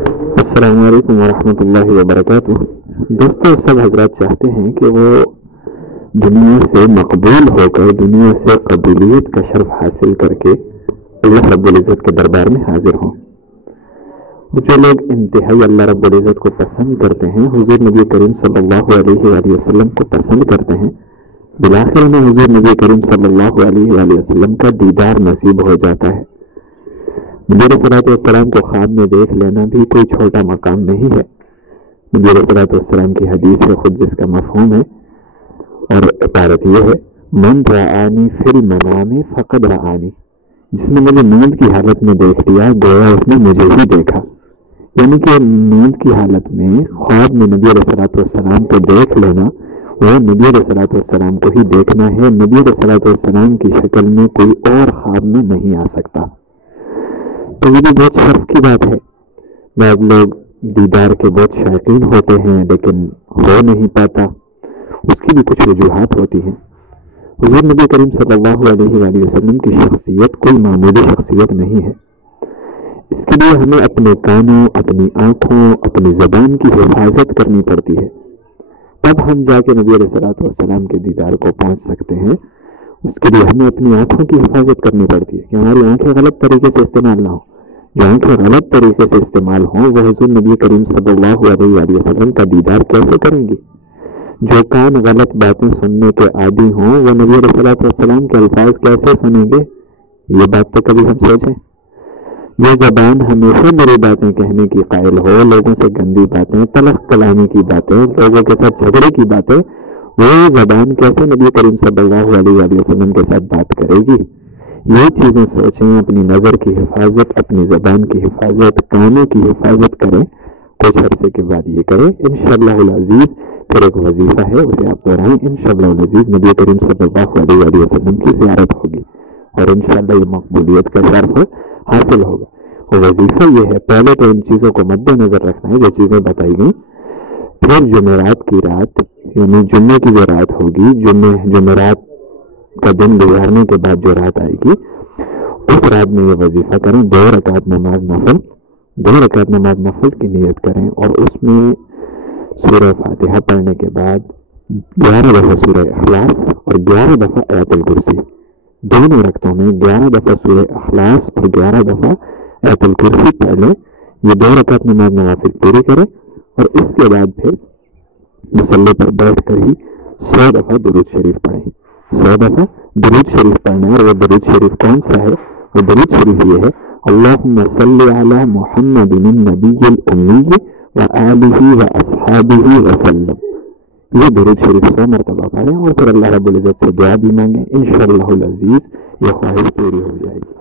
السلام علیکم ورحمۃ اللہ وبرکاتہ۔ دوستوں، سب حضرات چاہتے ہیں کہ وہ دنیا سے مقبول ہو کر، دنیا سے قبولیت کا شرف حاصل کر کے اللہ رب العزت کے دربار میں حاضر ہوں۔ جو لوگ انتہائی اللہ رب العزت کو پسند کرتے ہیں، حضور نبی کریم صلی اللہ علیہ وآلہ وسلم کو پسند کرتے ہیں، بالآخر میں حضور نبی کریم صلی اللہ علیہ وآلہ وسلم کا دیدار نصیب ہو جاتا ہے۔ نبی علیہ الصلوۃ والسلام کو خواب میں دیکھ لینا بھی کوئی چھوٹا مقام نہیں ہے۔ نبی علیہ الصلوۃ والسلام کی حدیث ہے خود، جس کا مفہوم ہے اور عبارت یہ ہے: من رآنی فی المنام فقد رآنی، جس نے مجھے نیند کی حالت میں دیکھ لیا گویا اس نے مجھے ہی دیکھا۔ یعنی کہ نیند کی حالت میں خواب میں نبی علیہ الصلوۃ والسلام کو دیکھ لینا، وہ نبی علیہ الصلوۃ والسلام کو ہی دیکھنا ہے۔ نبی علیہ الصلوۃ والسلام کی شکل میں کوئی اور خواب میں نہیں آ سکتا۔ تو یہ بھی بہت شرف کی بات ہے۔ بعض لوگ دیدار کے بہت شائقین ہوتے ہیں لیکن ہو نہیں پاتا، اس کی بھی کچھ وجوہات ہوتی ہیں۔ حضور نبی کریم صلی اللہ علیہ وآلہ وسلم کی شخصیت کوئی معمولی شخصیت نہیں ہے۔ اس کے لیے ہمیں اپنے کانوں، اپنی آنکھوں، اپنی زبان کی حفاظت کرنی پڑتی ہے، تب ہم جا کے نبی علیہ الصلوۃ والسلام کے دیدار کو پہنچ سکتے ہیں۔ اس کے لیے ہمیں اپنی آنکھوں کی حفاظت کرنی پڑتی ہے کہ ہماری آنکھیں غلط طریقے سے استعمال نہ ہوں۔ جو آنکھیں غلط طریقے سے استعمال ہوں وہ حضور نبی کریم صلی اللہ علیہ وآلہ وسلم کا دیدار کیسے کریں گی؟ جو کان غلط باتیں سننے کے عادی ہوں وہ نبی علیہ الصلوۃ والسلام کے الفاظ کیسے سنیں گے؟ یہ بات تو کبھی ہم سوچیں۔ یہ زبان ہمیشہ بری باتیں کہنے کی قائل ہو، لوگوں سے گندی باتیں، تلخ کلامی کی باتیں، لوگوں کے ساتھ جھگڑے کی باتیں، وہ زبان کیسے نبی کریم صلی اللہ علیہ وآلہ وسلم کے ساتھ بات کرے گی؟ یہ چیزیں سوچیں، اپنی نظر کی حفاظت، اپنی زبان کی حفاظت، کانوں کی حفاظت کریں۔ کچھ عرصے کے بعد یہ کریں، انشاءاللہ العزیز۔ پھر ایک وظیفہ ہے، اسے آپ دہرائیں، انشاءاللہ العزیز نبی کریم صلی اللہ علیہ وآلہ وسلم کی زیارت ہوگی اور انشاءاللہ یہ مقبولیت کا شرف حاصل ہوگا۔ وہ وظیفہ یہ ہے، پہلے تو ان چیزوں کو مد نظر رکھنا ہے جو چیزیں بتائی گئیں، پھر جمعرات کی رات، یعنی جمعے کی جو رات ہوگی، جمعرات کا دن گزارنے کے بعد جو رات آئے گی، اس رات میں یہ وظیفہ کریں۔ 2 رکعت نماز نفل کی نیت کریں اور اس میں سورہ فاتحہ پڑھنے کے بعد 11 دفعہ سورہ اخلاص اور 11 دفعہ آیت الکرسی، دونوں رکعتوں میں 11 دفعہ سورہ اخلاص اور 11 دفعہ آیت الکرسی پڑھ لیں۔ یہ 2 رکعت نماز نوافل پوری کریں اور اس کے بعد پھر مصلی پر بیٹھ کر ہی 100 دفعہ درود شریف پڑھیں۔ 100 دفعہ درود شریف پڑھنا ہے، اور وہ درود شریف کون سا ہے؟ وہ درود شریف یہ ہے: اللہم صلی علی محمد النبی الامی وآلہ واصحابہ وسلم۔ یہ درود شریف 100 مرتبہ پڑھیں اور پھر اللہ رب العزت سے دعا بھی مانگیں، انشاءاللہ العزیز یہ خواہش پوری ہو جائے گی۔